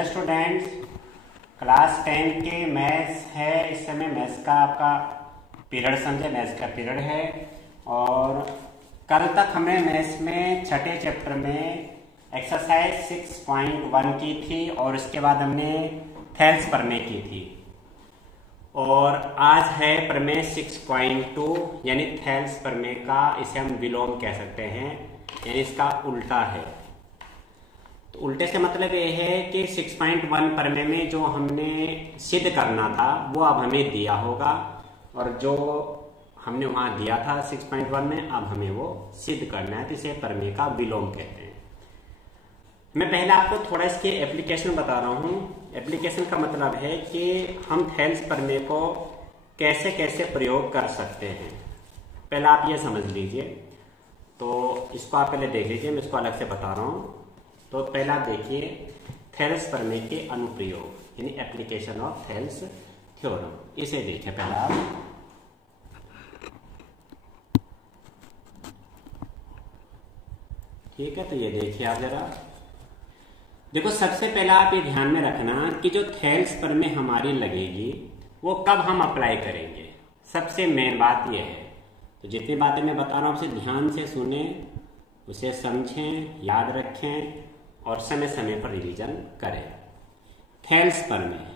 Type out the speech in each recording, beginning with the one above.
Hello students, class 10 के maths है। इस समय मैथ्स का आपका पीरियड समझे, मैथ्स का पीरियड है। और कल तक हमने मैथ्स में छठे चैप्टर में एक्सरसाइज 6.1 की थी और उसके बाद हमने थेल्स प्रमेय की थी। और आज है प्रमेय 6.2 यानी थेल्स प्रमेय का, इसे हम विलोम कह सकते हैं, यानी इसका उल्टा है। तो उल्टे से मतलब ये है कि 6.1 प्रमेय में जो हमने सिद्ध करना था वो अब हमें दिया होगा, और जो हमने वहां दिया था 6.1 में अब हमें वो सिद्ध करना है, तो इसे प्रमेय का विलोम कहते हैं। मैं पहले आपको थोड़ा इसके एप्लीकेशन बता रहा हूँ। एप्लीकेशन का मतलब है कि हम थेल्स प्रमेय को कैसे कैसे प्रयोग कर सकते हैं, पहले आप ये समझ लीजिए। तो इसको आप पहले देख लीजिए, मैं इसको अलग से बता रहा हूँ। तो पहला देखिए थेल्स प्रमेय के अनुप्रयोग यानी एप्लीकेशन ऑफ थेल्स थ्योरम, इसे देखिए पहला आप। ठीक है, तो ये देखिए आप जरा देखो। सबसे पहला आप ये ध्यान में रखना कि जो थेल्स प्रमेय हमारी लगेगी वो कब हम अप्लाई करेंगे, सबसे मेन बात यह है। तो जितनी बातें मैं बता रहा हूं उसे ध्यान से सुने, उसे समझें, याद रखें और समय समय पर रिवीजन करें। थेल्स प्रमेय,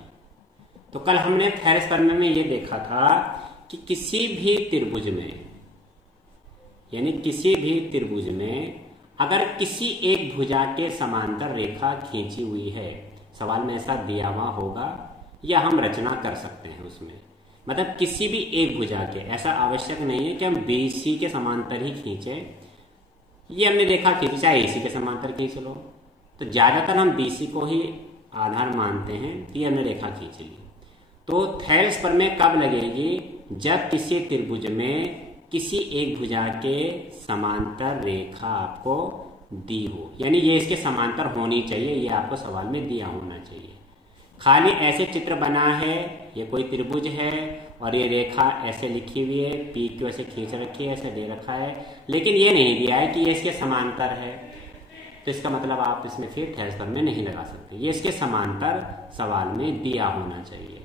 तो कल हमने थेल्स प्रमेय में ये देखा था कि किसी भी त्रिभुज में, यानी किसी भी त्रिभुज में अगर किसी एक भुजा के समांतर रेखा खींची हुई है, सवाल में ऐसा दिया हुआ होगा या हम रचना कर सकते हैं उसमें, मतलब किसी भी एक भुजा के, ऐसा आवश्यक नहीं है कि हम BC के समांतर ही खींचे। ये हमने रेखा खींची, चाहे AC के समांतर खींच लो, तो ज्यादातर हम BC को ही आधार मानते हैं कि हमने रेखा खींच ली। तो थेल्स प्रमेय कब लगेगी, जब किसी त्रिभुज में किसी एक भुजा के समांतर रेखा आपको दी हो, यानी ये इसके समांतर होनी चाहिए, ये आपको सवाल में दिया होना चाहिए। खाली ऐसे चित्र बना है, ये कोई त्रिभुज है और ये रेखा ऐसे लिखी हुई है, PQ ऐसे खींच रखी है, ऐसे दे रखा है, लेकिन ये नहीं दिया है कि ये इसके समांतर है, तो इसका मतलब आप इसमें फिर थेल्स प्रमेय नहीं लगा सकते। ये इसके समांतर सवाल में दिया होना चाहिए,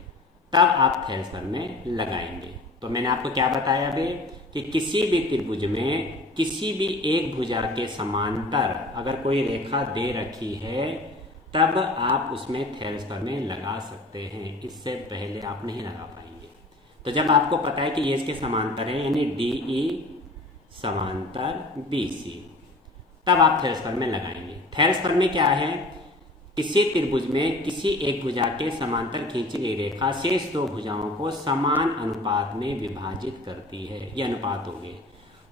तब आप थेल्स प्रमेय लगाएंगे। तो मैंने आपको क्या बताया अभी कि किसी भी त्रिभुज में किसी भी एक भुजा के समांतर अगर कोई रेखा दे रखी है तब आप उसमें थेल्स प्रमेय लगा सकते हैं, इससे पहले आप नहीं लगा पाएंगे। तो जब आपको पता है कि ये इसके समांतर है, यानी DE समांतर BC, तब आप थेल्स प्रमेय लगाएंगे। थेल्स प्रमेय क्या है, किसी त्रिभुज में किसी एक भुजा के समांतर खींची गई रेखा शेष दो भुजाओं को समान अनुपात में विभाजित करती है, ये अनुपात हो गए।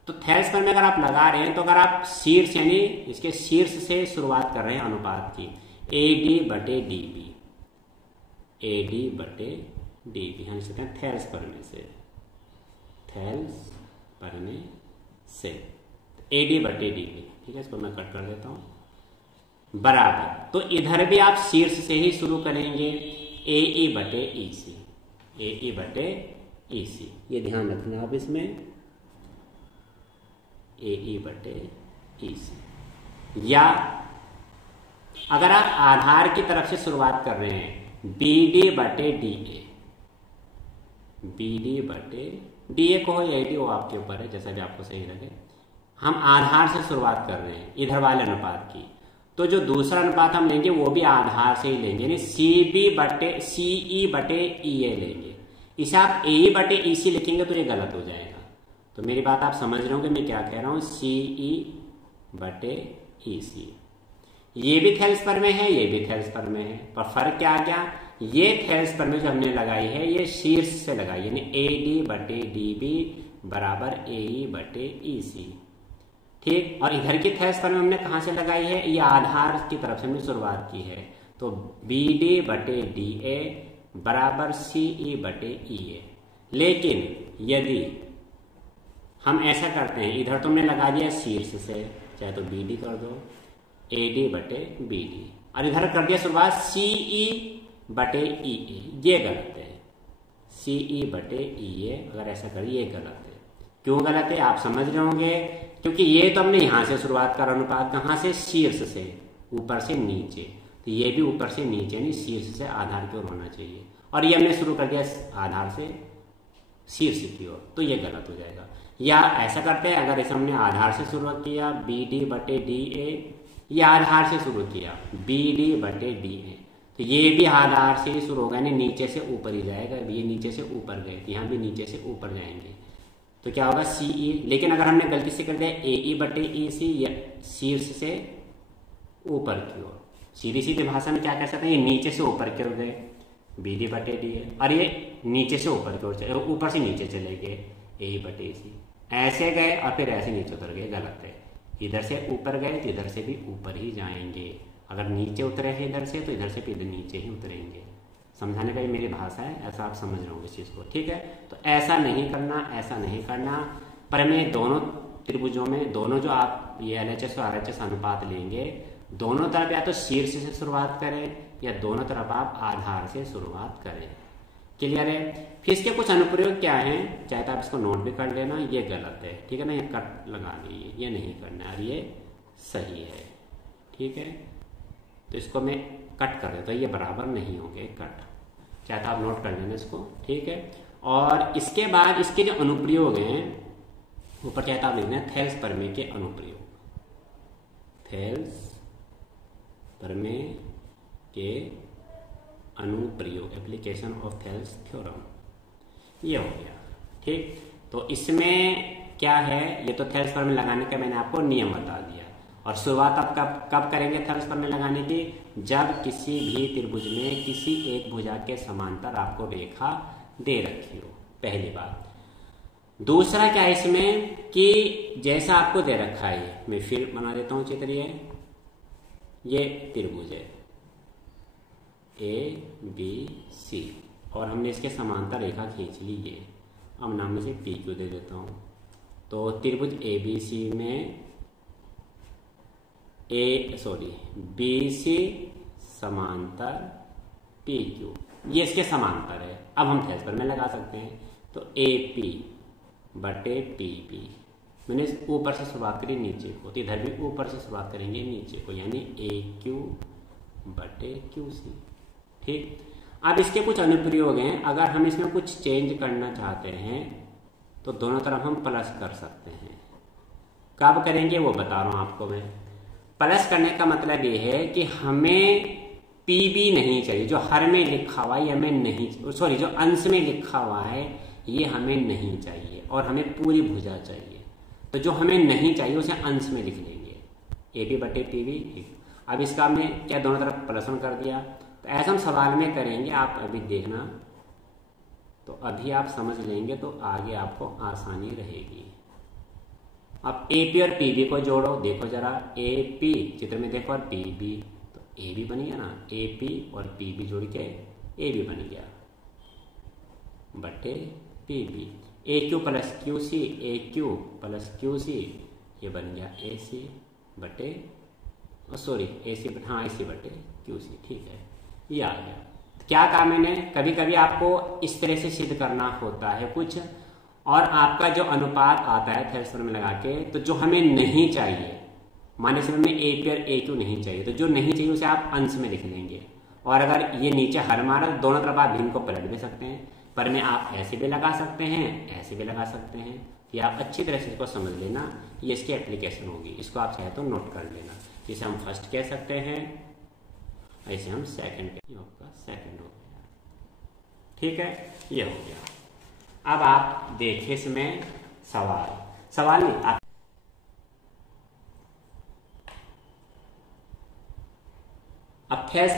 तो थेल्स प्रमेय अगर आप लगा रहे हैं तो अगर आप शीर्ष यानी इसके शीर्ष से शुरुआत कर रहे हैं अनुपात की, AD/DB, AD/DB हम सकते हैं थेल्स प्रमेय से, थेल्स प्रमेय से AD/DB। ठीक है, इसको मैं कट कर देता हूं, बराबर। तो इधर भी आप शीर्ष से ही शुरू करेंगे, AE/EC, AE/EC, ये ध्यान रखना आप इसमें, AE/EC। या अगर आप आधार की तरफ से शुरुआत कर रहे हैं, BD/DA, BD/DA को हो AD हो, आपके ऊपर है, जैसा भी आपको सही लगे। हम आधार से शुरुआत कर रहे हैं इधर वाले अनुपात की, तो जो दूसरा अनुपात हम लेंगे वो भी आधार से ही लेंगे, यानी CE/EA लेंगे। इसे आप AE/EC लिखेंगे तो ये गलत हो जाएगा। तो मेरी बात आप समझ रहे हो कि मैं क्या कह रहा हूं, CE/EC। ये भी थेल्स प्रमेय है, ये भी थेल्स प्रमेय है, पर फर्क क्या आ गया, ये थेल्स प्रमेय जो हमने लगाई है ये शीर्ष से लगाई, यानी AD/DB बराबर AE/EC। ठीक, और इधर की थेल्स प्रमेय हमने कहां से लगाई है, ये आधार की तरफ से हमने शुरुआत की है, तो BD/DA बराबर CE/EA। लेकिन यदि हम ऐसा करते हैं, इधर तुमने लगा दिया शीर्ष से, चाहे तो BD कर दो, AD/BD, और इधर कर दिया शुरुआत CE/EA, ये गलत है। CE/EA अगर ऐसा करिए, ये गलत है। क्यों गलत है आप समझ रहे होंगे, क्योंकि ये तो हमने यहां से शुरुआत कर अनुपात, कहां से, शीर्ष से, ऊपर से नीचे, तो ये भी ऊपर से नीचे नहीं, शीर्ष से आधार की ओर होना चाहिए। और ये हमने शुरू कर दिया आधार से शीर्ष की ओर, तो ये गलत हो जाएगा। या ऐसा करते हैं, अगर इसे हमने आधार से शुरू किया BD/DA, या आधार से शुरू किया BD/DA, तो ये भी आधार से ही शुरू होगा, यानी नीचे से ऊपर ही जाएगा। ये नीचे से ऊपर गए, यहाँ भी नीचे से ऊपर जाएंगे, तो क्या होगा CE। लेकिन अगर हमने गलती से कर दिया AE/EC, या शीर्ष से ऊपर की ओर, सीधी सीधी भाषा में क्या कह सकते हैं, ये नीचे से ऊपर की ओर गए BD/DA, और ये नीचे से ऊपर की ओर चले, ऊपर से नीचे चले गए AE/EC। ऐसे गए और फिर ऐसे नीचे उतर गए, गलत है। इधर से ऊपर गए तो इधर से भी ऊपर ही जाएंगे। अगर नीचे उतरे हैं इधर से, तो इधर से भी इधर नीचे ही उतरेंगे। समझाने का ये मेरी भाषा है, ऐसा आप समझ रहे होंगे इस चीज़ को, ठीक है। तो ऐसा नहीं करना, ऐसा नहीं करना। पर मैं दोनों त्रिभुजों में, दोनों जो आप ये LHS और RHS अनुपात लेंगे, दोनों तरफ या तो शीर्ष से शुरुआत करें, या दोनों तरफ आप आधार से शुरुआत करें। क्लियर है। फिर इसके कुछ अनुप्रयोग क्या हैं, चाहे तो आप इसको नोट भी कर लेना। ये गलत है, ठीक है ना, ये कट लगा लीजिए, ये नहीं करना है, और ये सही है, ठीक है। तो इसको मैं कट कर देता हूँ, ये बराबर नहीं होंगे कट, चाहे तो आप नोट कर लेना इसको, ठीक है। और इसके बाद इसके जो अनुप्रयोग हैं, ऊपर चाहे तो आप लिखना है थेल्स प्रमेय के अनुप्रयोग, थेल्स प्रमेय के अनुप्रयोग, एप्लीकेशन ऑफ थेल्स थ्योरम, ये हो गया, ठीक। तो इसमें क्या है, ये तो थेल्स प्रमेय लगाने का मैंने आपको नियम बता दिया। और शुरुआत आप कब करेंगे थेल्स प्रमेय लगाने की, जब किसी भी त्रिभुज में किसी एक भुजा के समांतर आपको रेखा दे रखी हो, पहली बात। दूसरा क्या है इसमें कि जैसा आपको दे रखा है, मैं फिर बना देता हूं चित्र, ये त्रिभुज है ABC, और हमने इसके समांतर रेखा खींच ली, ये अब नाम में से PQ दे देता हूं। तो त्रिभुज ABC में BC समांतर PQ, ये इसके समांतर है। अब हम थेल्स प्रमेय लगा सकते हैं। तो AP/PB, मैंने ऊपर से शुरुआत करी नीचे को, तो इधर भी ऊपर से शुरुआत करेंगे नीचे को, यानी AQ/QC, ठीक। अब इसके कुछ अनुप्रयोग हैं। अगर हम इसमें कुछ चेंज करना चाहते हैं तो दोनों तरफ हम प्लस कर सकते हैं। कब करेंगे वो बता रहा हूं आपको मैं। प्लस करने का मतलब ये है कि हमें PB नहीं चाहिए, जो हर में लिखा हुआ है हमें नहीं, सॉरी जो अंश में लिखा हुआ है ये हमें नहीं चाहिए, और हमें पूरी भुजा चाहिए। तो जो हमें नहीं चाहिए उसे अंश में लिख लेंगे, AP/PB। अब इसका हमने क्या दोनों तरफ प्लसन कर दिया। तो ऐसा हम सवाल में करेंगे, आप अभी देखना, तो अभी आप समझ लेंगे तो आगे आपको आसानी रहेगी। अब AP और PB को जोड़ो, देखो जरा, AP चित्र में देखो और PB, तो AB बन गया ना, AP और PB जोड़ के AB बन गया बटे PB। AQ+QC, AQ+QC, ये बन गया AC बटे, सॉरी AC, हाँ AC बटे QC, ठीक है, ये आ गया। तो क्या कहा मैंने, कभी कभी आपको इस तरह से सिद्ध करना होता है कुछ, और आपका जो अनुपात आता है थेल्स प्रमेय लगा के, तो जो हमें नहीं चाहिए, माने समय में AP और AQ नहीं चाहिए, तो जो नहीं चाहिए उसे आप अंश में लिख लेंगे। और अगर ये नीचे हर मारा, दोनों तरफ आप भिन्न को पलट भी सकते हैं, पर में आप ऐसे भी लगा सकते हैं, ऐसे भी लगा सकते हैं। ये आप अच्छी तरह से इसको समझ लेना, ये इसकी एप्लीकेशन होगी। इसको आप चाहे तो नोट कर लेना। इसे हम फर्स्ट कह सकते हैं, ऐसे हम सेकंड, आपका सेकंड हो गया, ठीक है, ये हो गया। अब आप देखिए इसमें सवाल नहीं, आप अब थेल्स